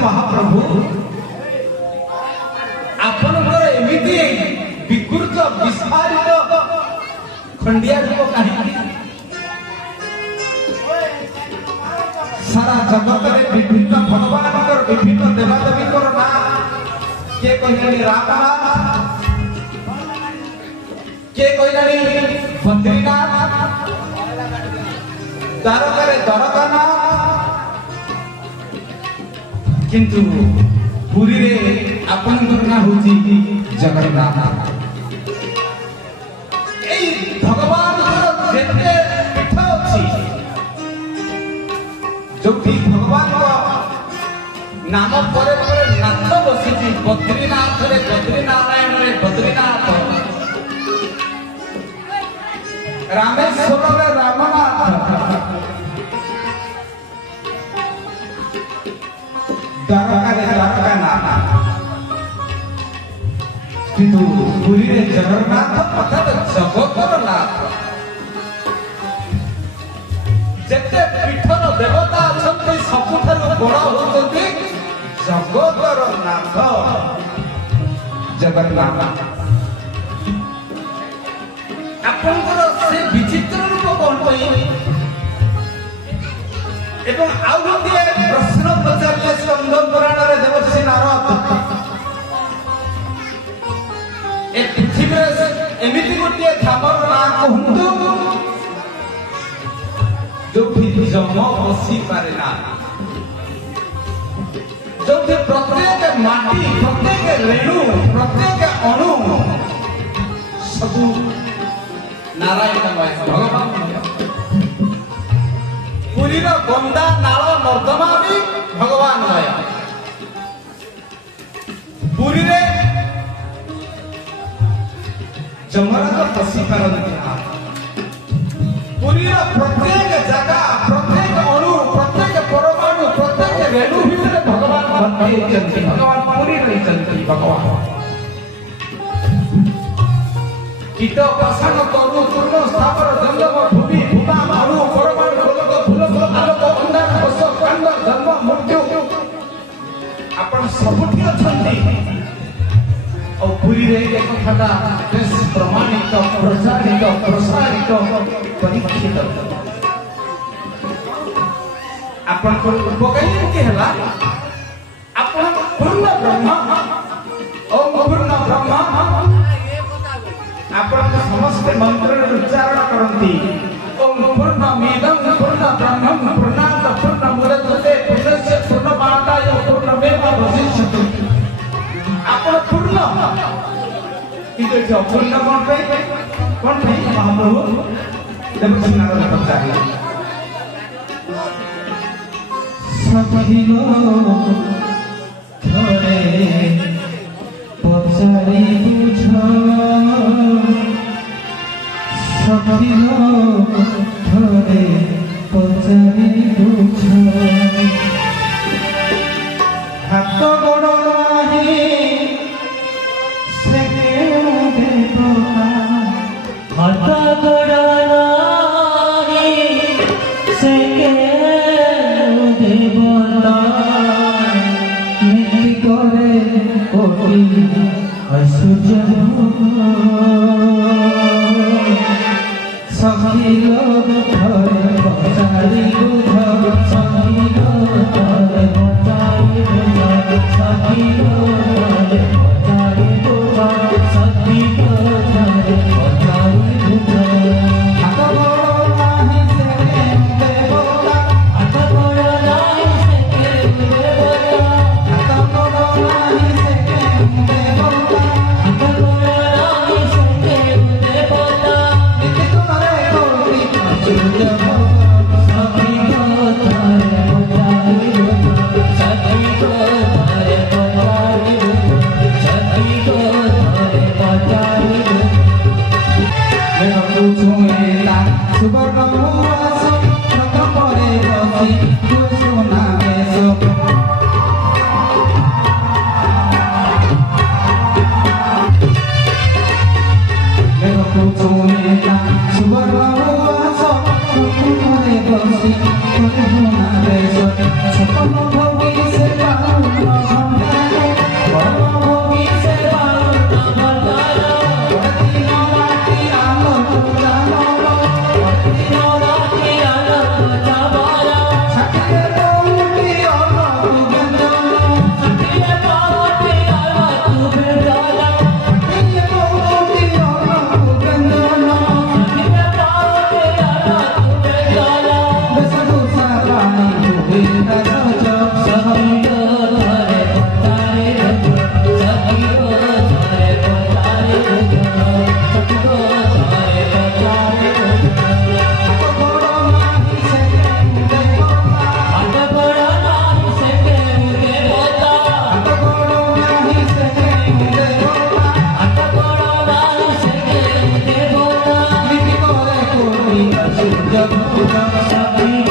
महाप्रभु आपनकर एमिति विकृत विस्फारित खंडिया रूप कहीं सारा जगत में विभिन्न भगवान विभिन्न देवादेवी ना किए कहले राम किए कहले बद्रीनाथ द्वारका द्वारकानाथ किंतु पुरी रे आपनकर ना होची जगन्नाथ ए भगवान जेते पीठ अछि जो भी भगवान को नाम परे परे नाथ बसिची बद्रीनाथ रे बद्रीनारायण रे बद्रीनाथ रामेश्वर रे रामनाथ द्वारका रे द्वारकानाथ किंतु पुरी रे जगन्नाथ अर्थात जगतर नाथ जेते पीठर देवता अछंती सबुठारु बड़ होतंती जगतर नाथ जगन्नाथ आपनकर से विचित्र रूप कोन पई एवं आउ गोटे प्रश्न पचारले स्कंद पुराण रे देवर्षि नारद ए पृथ्वी रे एमिति गोटे धामर ना कहंतु जो भी जम बसी पारे ना जो भी प्रत्येक माटी प्रत्येक रेणु प्रत्येक अणु सब नारायणमय भगवान पुरी रो गंदा नाल नर्दमा भी भगवानमय पुरी रे जमराज बसी पारନ୍ତି पुरी रो प्रत्येक जगह प्रत्येक अणु प्रत्येक परमाणु प्रत्येक रेणु भितर भगवान भक्ति भगवान पुरी रही चलती भगवान कीट पाषाण तरु पूर्ण स्थावर जंगम भूमि भूमा अणु परमाणु गोलक फूलक आलोक अंगार कोश कांड जन्म मृत्यु आपण सबुठी अछंती और पुरी रे एक कथा बेस प्रमाणित प्रचारित प्रसारित परीक्षित आपण को उपकारी के हला आपण पूर्ण ब्रह्म ओम पूर्ण ब्रह्म आपण समस्त मंत्र उच्चारण करंती ओम पूर्णमिदं पूर्ण ब्रह्मं पूर्णात् पूर्णमुदच्यते पूर्णस्य पूर्णमादाय पूर्णमेवावशिष्यते आपण पूर्ण इते जो पूर्ण कोन पे महाप्रभु देवर्षि नारद पचारे सखिलो थरे पचारी बुझ सखिलो थरे पचारी बुझ हाथ गोड़ नाही से देवता हाथ गोड़ नाही से देवता नीति करे कोटि असुजन सखी लोग थरे पचारी बुझ सखी लोग थरे पचारी बुझ सखी लोग थरे पचारी बुझ सखी लोग थरे पचारी बुझ हाथ गोड़ नाही से देवता हाथ गोड़ नाही से देवता हाथ गोड़ नाही से देवता हाथ गोड़ नाही से देवता नीति करे कोटि असुजन सखी लोग थरे पचारी बुझ सखी लोग थरे पचारी बुझ सखी लोग थरे पचारी बुझ मैं पूछूंगा सुवर्ण मुआस प्रथम परे बसी तू सुना बेसो मैं पूछूंगा सुवर्ण मुआस Jab